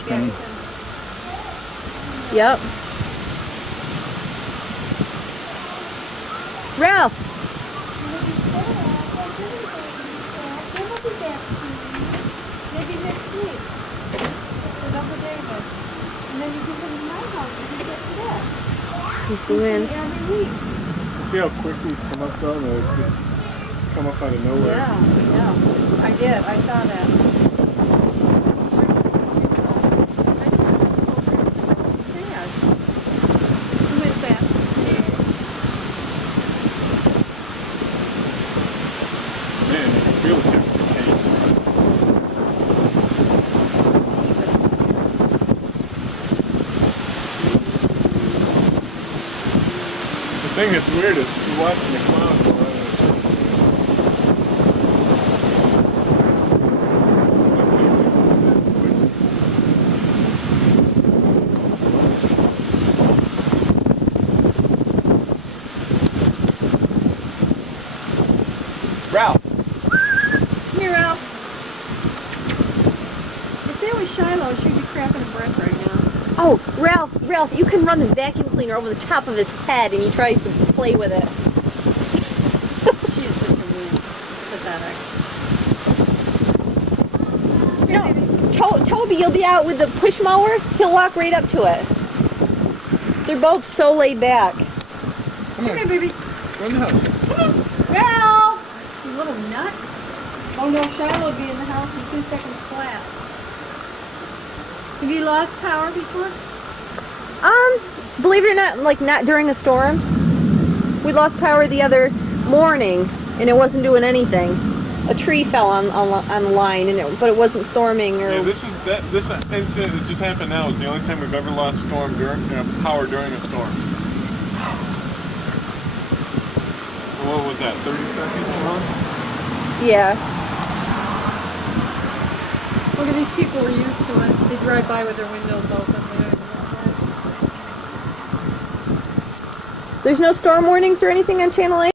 screen. Yep. Ralph! Maybe next week. Another David. And then you can come to my house and you get to that. He's doing. Every week. See how quick these come up though? They just come up out of nowhere. Yeah. I did. I saw that. Who is that? Man, you can feel the temperature change. The thing that's weird is you're watching the clouds go around in a circle. Ralph! Come here, Ralph. If there was Shiloh, she'd be crapping her breath right now. Oh, Ralph, you can run the vacuum cleaner over the top of his head and he tries to play with it. She is such a weird, pathetic. You know, Toby, you'll be out with the push mower, he'll walk right up to it. They're both so laid back. Come Come here, baby. Go in the house. Come on. Ralph! You little nut. Oh no, Shiloh will be in the house in 2 seconds flat. Have you lost power before? Believe it or not, like not during a storm. We lost power the other morning and it wasn't doing anything. A tree fell on the line, and but it wasn't storming or. Yeah, this incident that just happened now is the only time we've ever lost power during a storm. What was that? 30 seconds long? Yeah. Look at these people, we're used to it. They drive by with their windows open. There's no storm warnings or anything on Channel 8?